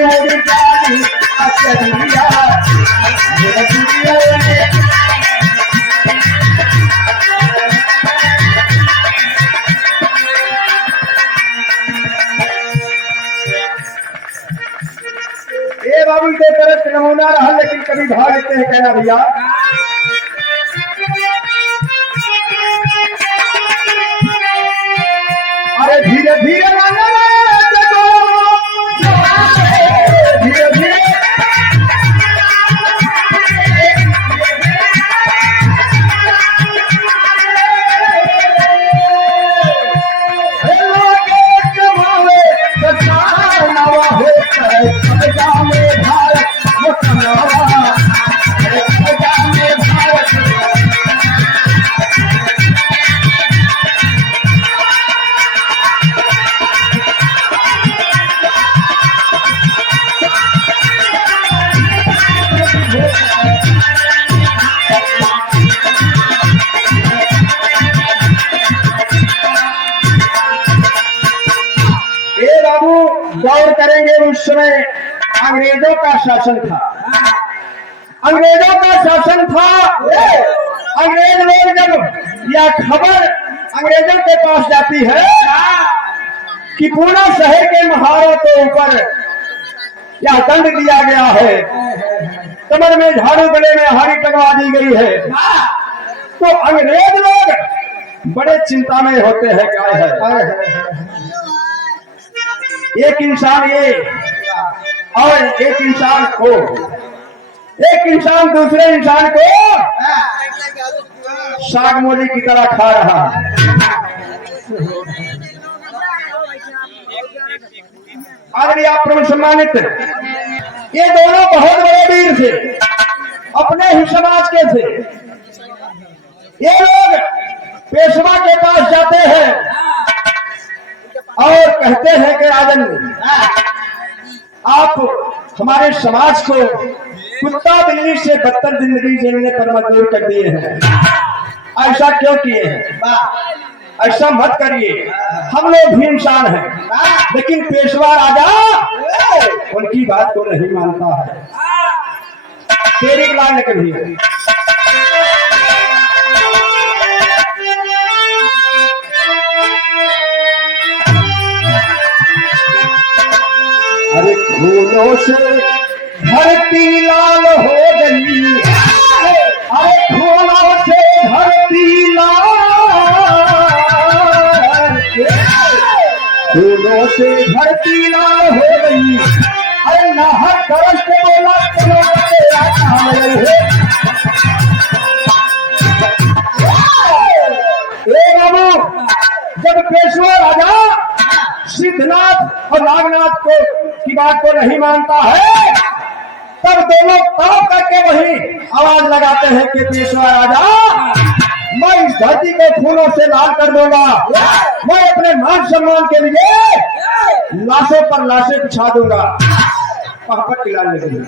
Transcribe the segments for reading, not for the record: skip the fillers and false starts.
उड़ जानी अचरिया ए बाबू के तरफ नमूना रहा, लेकिन कभी भाग लेते हैं कहना भैया। अरे धीरे धीरे धीरे धीरे गौर करेंगे। उस समय अंग्रेजों का शासन था, अंग्रेजों का शासन था। अंग्रेज लोग जब यह खबर अंग्रेजों के पास जाती है कि पूना शहर के महारों के ऊपर यह दंड दिया गया है, कमर में झाड़ू, गले में हारी टंगवा दी गई है, तो अंग्रेज लोग बड़े चिंता में होते हैं। क्या है एक इंसान ये और एक इंसान को, एक इंसान दूसरे इंसान को साग मूली की तरह खा रहा है। अगर आप प्रमुख सम्मानित, ये दोनों बहुत बड़े वीर थे, अपने ही समाज के थे। ये लोग पेशवा के पास जाते हैं और कहते हैं कि राजन, आप हमारे समाज को कुत्ता बिल्ली से बदतर जिंदगी जीने पर मजबूर कर दिए हैं। ऐसा क्यों किए हैं? ऐसा मत करिए, हम लोग भी इंसान हैं, लेकिन पेशवा राजा उनकी बात को नहीं मानता है। तेरी लाल निकल रही अरे फूलों से धरती लाल हो गई, अरे फूलों से धरती लाल, फूलों से धरती लाल हो गई। अरे नाहक तरस के बोला चलो तेरा काम है। बाबू, जब पेशवा राजा सिद्धनाथ और नागनाथ को की बात को नहीं मानता है, तब दोनों तब करके वही आवाज लगाते हैं कि पेशवा राजा, मैं इस धरती को फूलों से लाल कर दूंगा, मैं अपने मान सम्मान के लिए लाशों पर लाशें बिछा दूंगा। पहापट खिलाने के लिए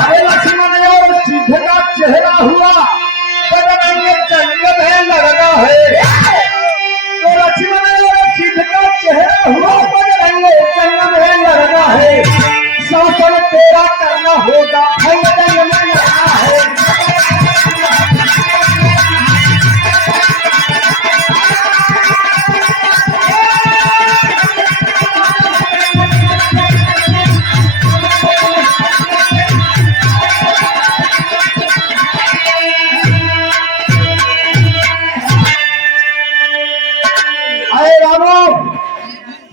अरे लक्ष्मण और सिद्ध का चेहरा हुआ जंगल है लगा है, तो लक्ष्मण और सिद्ध का चेहरा हुआ जंगल है लगा है। शासन तेरा करना होगा, जंग में लगा है।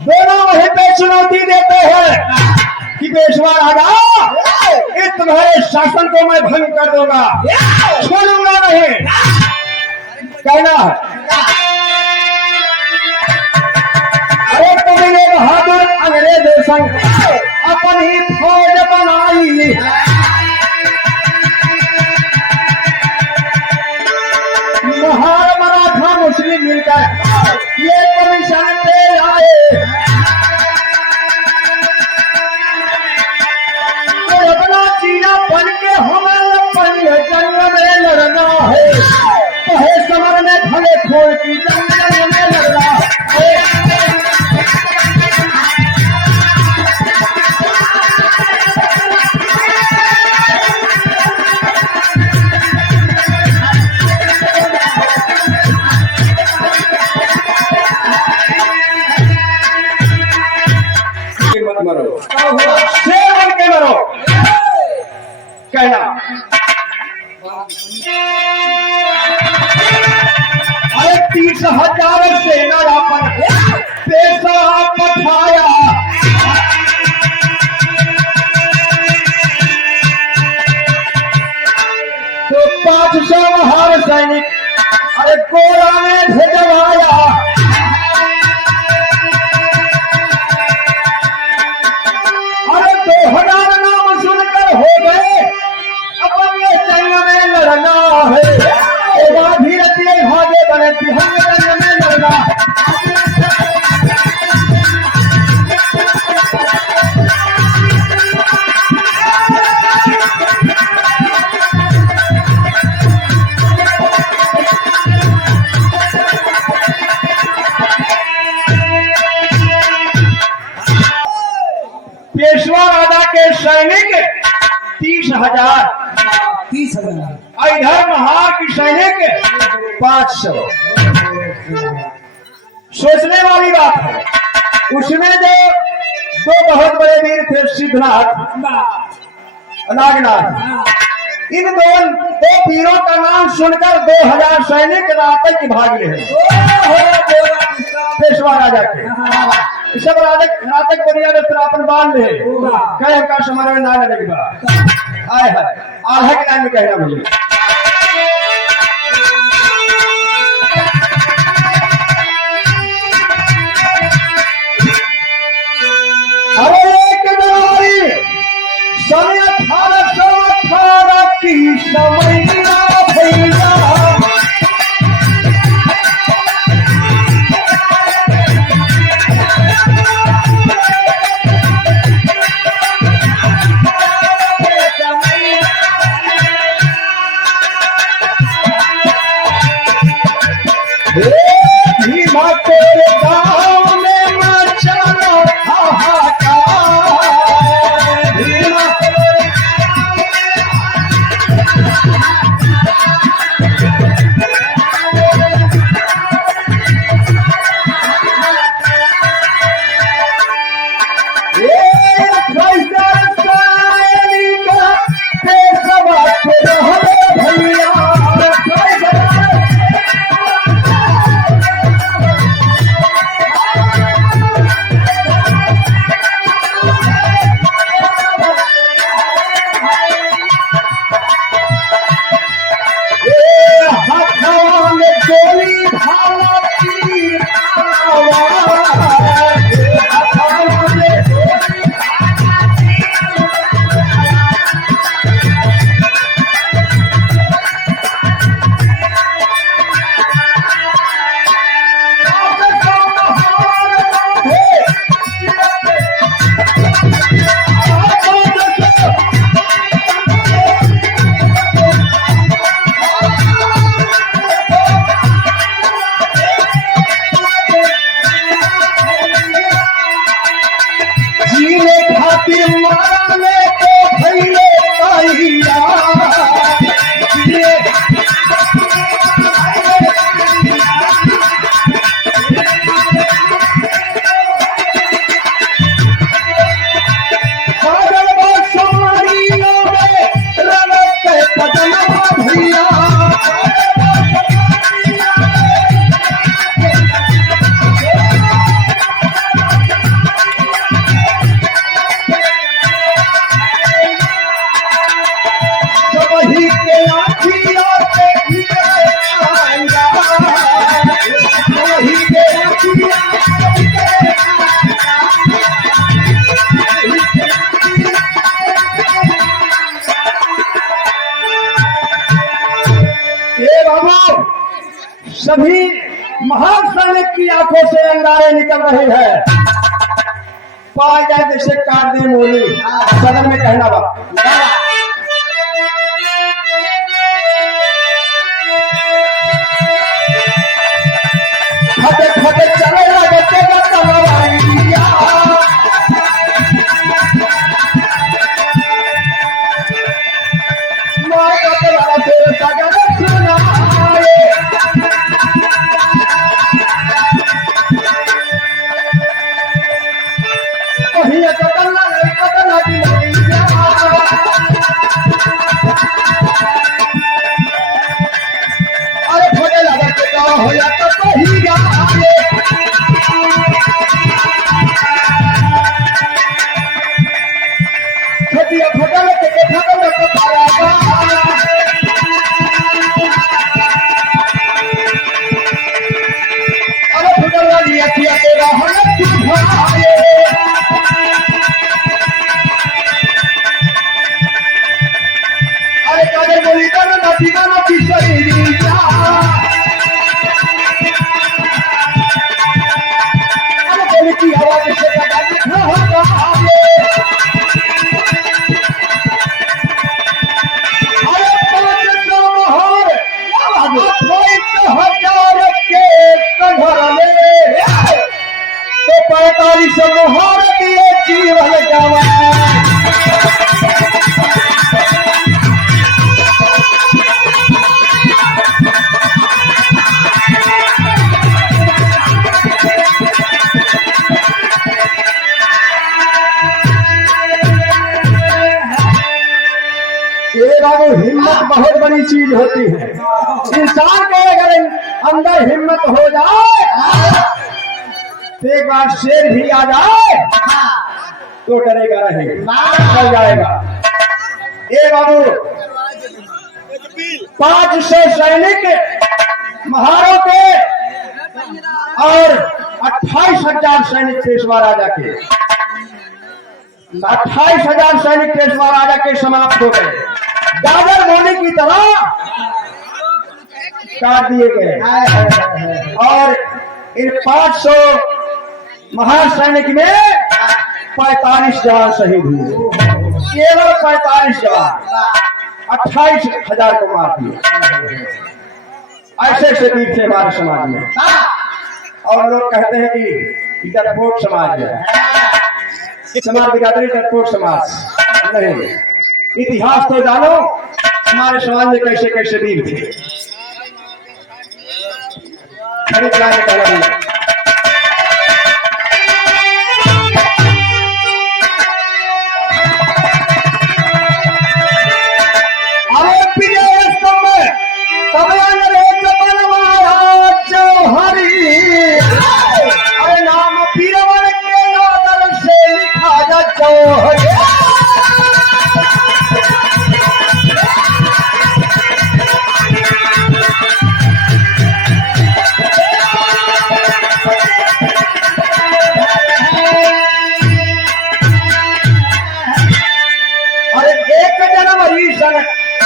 दोनों वहीं पे चुनौती देते हैं कि पेशवा राजा, इस तुम्हारे शासन को मैं भंग कर दूंगा, छोड़ूंगा नहीं। कहना है अरे तुमने बहादुर अंग्रेज संग अपनी फौज बनाई, महार मराठा मुस्लिम मिलकर ये कमीशन पे आए, तो अपना चीना बन के हमें जंग में लड़ना है, तो है समर में भले खोल की जंग में लड़ना है। अरे 30,000 सेना पर पैसा पठाया, तो 500 हर सैनिक अरे कोरा ने भिजवाया। अरे 2000 नाम सुनकर हो गए अपन ये जंग में लड़ना है, धीरे भागे बने हम जंग में लड़ना। पेशवा राजा के सैनिक 30,000, इधर महार की सैनिक 500। सोचने वाली बात है, उसमें जो दो बहुत बड़े वीर थे, सिद्धनाथ नागनाथ, इन दो वीरों का नाम सुनकर 2000 सैनिक रातक भाग रहे पेशवा राजा के। सब रातक बनिया अपन बांध ले कहे का समारोह ना लगेगा। आए है आधा के लाइन में कहना मुझे। अरे एक जनवरी सन 1818 की समैया भैया, भीमा के गाँव में मचाना हाहाकार, भीमा सभी महान सैनिक की आंखों से अंगारे निकल रहे हैं। पाए जाए जैसे काट दे मोली, सदन में कहना बा फटे फटे चले लगते कहीं हो या तो ही गाए छतिया फटल के फटल तो पाया अरे फटल लिया किया तेरा हम तू भाए अरे कागर बोली कर ना शरीर अरे बोली की आवाज से लगा होगा तो 45 मोहर दिए जीवन गवा हिम्मत बहुत बड़ी चीज होती है। इंसान के अगर अंदर हिम्मत हो जाए तो एक बार शेर भी आ जाए तो डरेगा नहीं, डर जाएगा। ए बाबू 500 सैनिक महारों के और 28,000 सैनिक पेशवा राजा के 28,000 सैनिक पेशवा राजा के समाप्त हो गए। गाजर बोने की तरह काट दिए गए और इन 500 महासैनिक में 45 जवान शहीद हुए। केवल 45 जवान 28,000 को मार दिए। ऐसे ऐसे वीर थे हमारे समाज में। और लोग कहते हैं कि डरपोक समाज है, समाज बिरादरी डरपोक समाज नहीं। इतिहास तो जानो हमारे समाज में कैसे कैसे वीर थे। अरे नाम पीरवन के नादर से लिखा जा चौहरी। अरे 1 जनवरी सन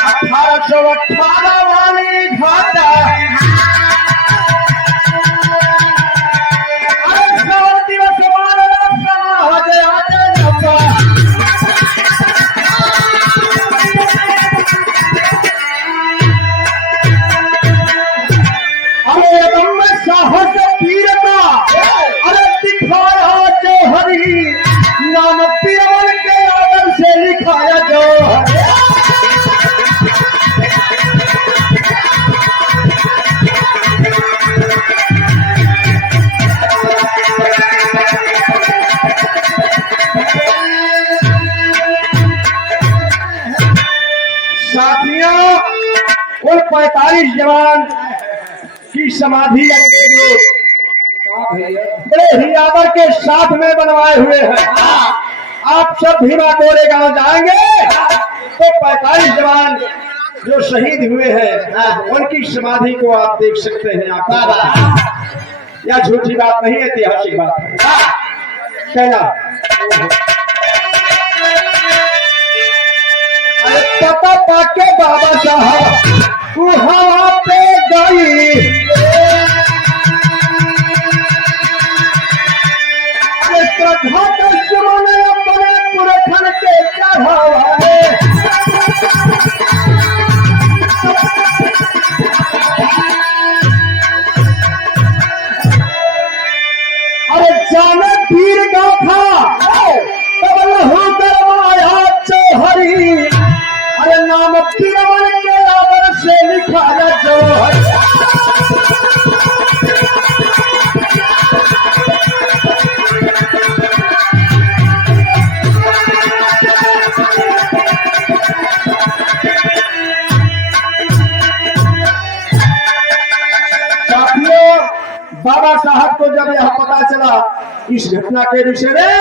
1818 वाली घाटा साहस वीरता अरे दिखाया जौहरी। नाम पीरवन के आदर से लिखाया जौहरी। साथियों उन 45 जवान की समाधि अंग्रेज बड़े ही आदर के साथ में बनवाए हुए हैं। आप सब भीमा गोरे गांव जाएंगे तो 45 जवान जो शहीद हुए हैं उनकी समाधि को आप देख सकते हैं। आप यह झूठी बात नहीं, ऐतिहासिक बात है। कहना पता पाके बाबा साहब वहां पे गई। श्रद्धा के सुमन अपने पुरखन के चढ़ावे। अरे जाने वीर गाथा तब लहू करवाया चौहरी। अरे नाम पीरवन के आदर से लिखाया जौहरी। बाबा साहब को जब यह पता चला इस घटना के विषय में,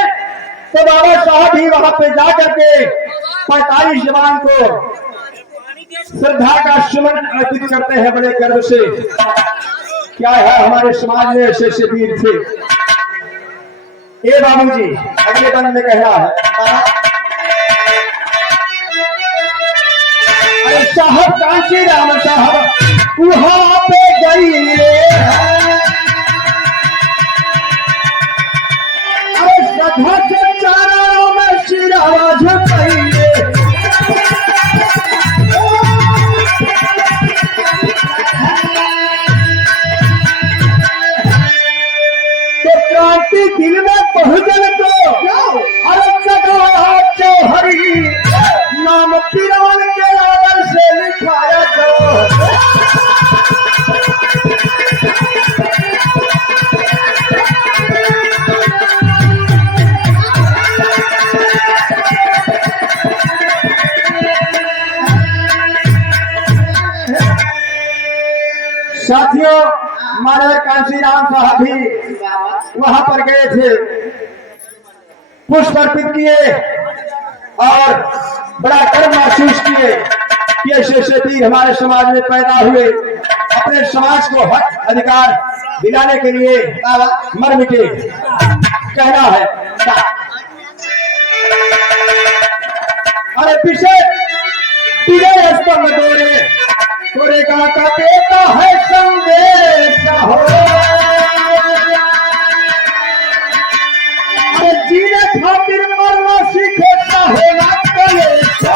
तो बाबा साहब ही वहां पे जा करके 45 जवान को श्रद्धा का सुमन अर्पित करते हैं बड़े गर्व से। क्या है, हमारे समाज में ऐसे ऐसे वीर थे। ए बाबूजी, अगले बंद में कह रहा है, अरे साहब कांची राम साहब वहां पे गई रे, अरे श्रद्धा से चारों में शिरावा झुकाई रे। तो क्रांति दिल में पहुंचल तो अरे जगह चौहरी नाम पीरवन के आदर से लिखाया तो। साथियों, महाराज कांशीराम साहब भी वहां पर गए थे, पुष्प अर्पित किए और बड़ा गर्व महसूस किए कि ऐसे ऐसे वीर हमारे समाज में पैदा हुए, अपने समाज को हक अधिकार दिलाने के लिए मर मिटे। कहना है, अरे पीछे विजय स्तंभ तोरे का देता है संदेश हो, अरे जीने खातिर मरना सीखे होना कलेश हो।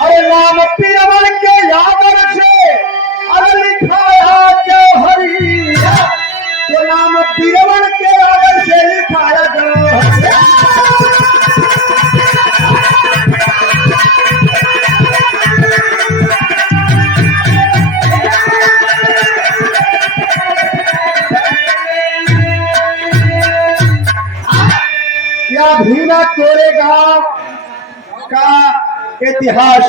अरे नाम पीरवन के यादव से अरे लिखाया जौहरी, तो नाम पीरवन के यादव से लिखाया जौहरी। या भीना कोरेगांव का इतिहास